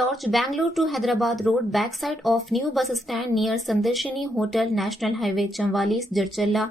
Lodge, Bangalore to Hyderabad Road, backside of new bus stand near Sandarshini Hotel, National Highway, Chamwalis, Jirchalla.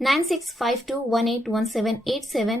9652181787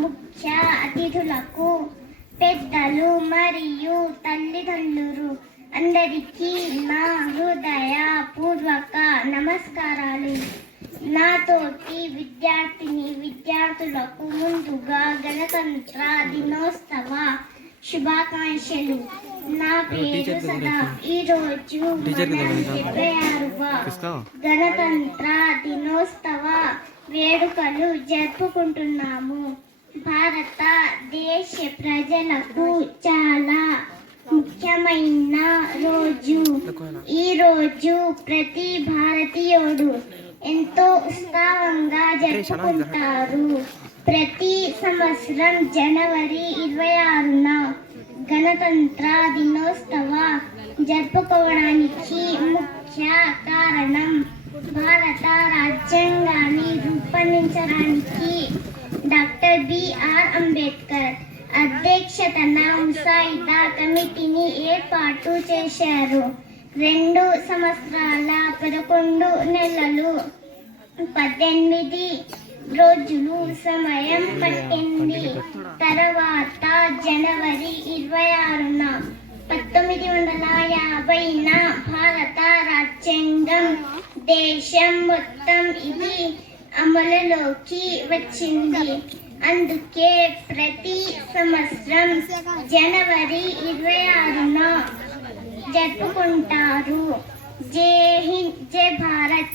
ముఖ్య అతిథులకు పెద్దలు మరియు తల్లిదండ్రులు అందరికీ నా హృదయపూర్వక నమస్కారాలు. నాతోటి విద్యార్థులకు ముందుగా గణతంత్ర దినోత్సవ శుభాకాంక్షలు. నా పేరు సదా. ఈరోజు మనం 76వ గణతంత్ర దినోత్సవ వేడుకలు జరుపుకుంటున్నాము. భారతదేశ ప్రజలకు చాలా ముఖ్యమైన రోజు. ఈ రోజు ప్రతి భారతీయుడు ఎంతో ఉత్సాహంగా జరుపుకుంటారు. ప్రతి సంవత్సరం జనవరి 26న గణతంత్ర దినోత్సవ జరుపుకోవడానికి ముఖ్య కారణం భారత రాజ్యాంగాన్ని రూపొందించడానికి డాక్టర్ BR అంబేద్కర్ అధ్యక్షతన ముసాయిదా కమిటీని ఏర్పాటు చేశారు. 2 సంవత్సరాల 11 నెలలు 18 రోజులు సమయం పట్టింది. తర్వాత జనవరి 26న 1950న భారత రాజ్యాంగం దేశం మొత్తం ఇది అమలులోకి వచ్చింది. అందుకే ప్రతి సంవత్సరం జనవరి 26న జరుపుకుంటారు. జై హింద్, జై భారత్.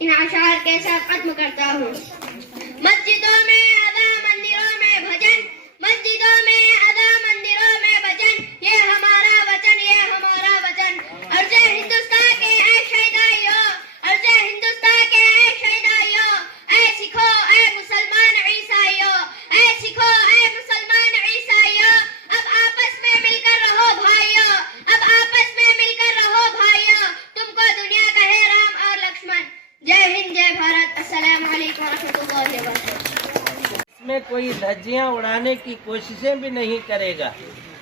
ان اشعار کے ساتھ ختم کرتا ہوں. مسجدوں میں اذان، مندروں میں بھجن، مسجدوں میں اذان، مندروں میں بھجن، یہ ہمارا وطن، یہ ہمارا وطن. عرض ہندوستان کے اے شہدائیو، عرض ہندوستان کے اے شہدائیو، اے سکھو، اے مسلمان عیسائیو، اے سکھو، اے مسلمان عیسائیو، اب آپس میں مل کر رہو بھائیو، اب آپس میں مل کر رہو بھائیو، تم کو دنیا کہے رام اور لکشمن. جے ہند، جے بھارت. السلام علیکم ورحمۃ اللہ وبرکاتہ. اس میں کوئی دھجیاں اڑانے کی کوششیں بھی نہیں کرے گا.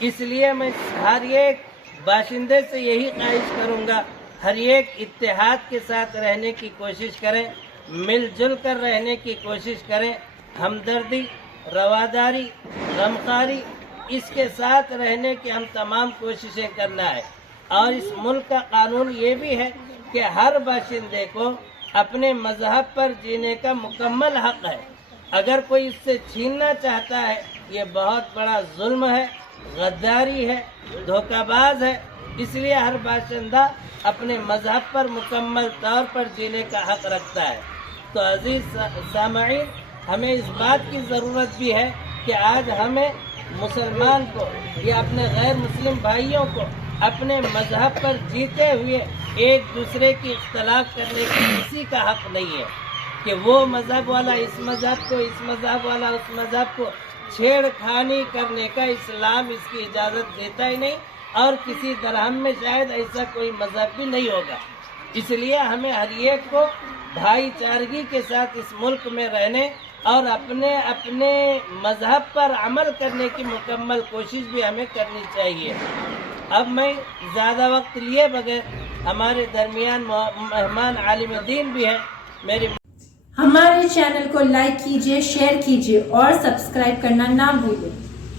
اس لیے میں ہر ایک باشندے سے یہی خواہش کروں گا، ہر ایک اتحاد کے ساتھ رہنے کی کوشش کریں، مل جل کر رہنے کی کوشش کریں، ہمدردی، رواداری، غمخواری، اس کے ساتھ رہنے کی ہم تمام کوششیں کرنا ہے. اور اس ملک کا قانون یہ بھی ہے کہ ہر باشندے کو اپنے مذہب پر جینے کا مکمل حق ہے. اگر کوئی اس سے چھیننا چاہتا ہے یہ بہت بڑا ظلم ہے، غداری ہے، دھوکہ باز ہے. اس لیے ہر باشندہ اپنے مذہب پر مکمل طور پر جینے کا حق رکھتا ہے. تو عزیز سامعین، ہمیں اس بات کی ضرورت بھی ہے کہ آج ہمیں مسلمان کو یا اپنے غیر مسلم بھائیوں کو اپنے مذہب پر جیتے ہوئے ایک دوسرے کی اختلاف کرنے کی کسی کا حق نہیں ہے کہ وہ مذہب والا اس مذہب کو، اس مذہب والا اس مذہب کو. چھیڑ کھانی کرنے کا اسلام اس کی اجازت دیتا ہی نہیں، اور کسی درہم میں شاید ایسا کوئی مذہب بھی نہیں ہوگا. اس لیے ہمیں ہر ایک کو بھائی چارگی کے ساتھ اس ملک میں رہنے اور اپنے اپنے مذہب پر عمل کرنے کی مکمل کوشش بھی ہمیں کرنی چاہیے. اب میں زیادہ وقت لیے بغیر، ہمارے درمیان مہمان عالم دین بھی ہیں، میری ہمارے چینل کو لائک کیجیے، شیئر کیجیے اور سبسکرائب کرنا نہ بھولیں.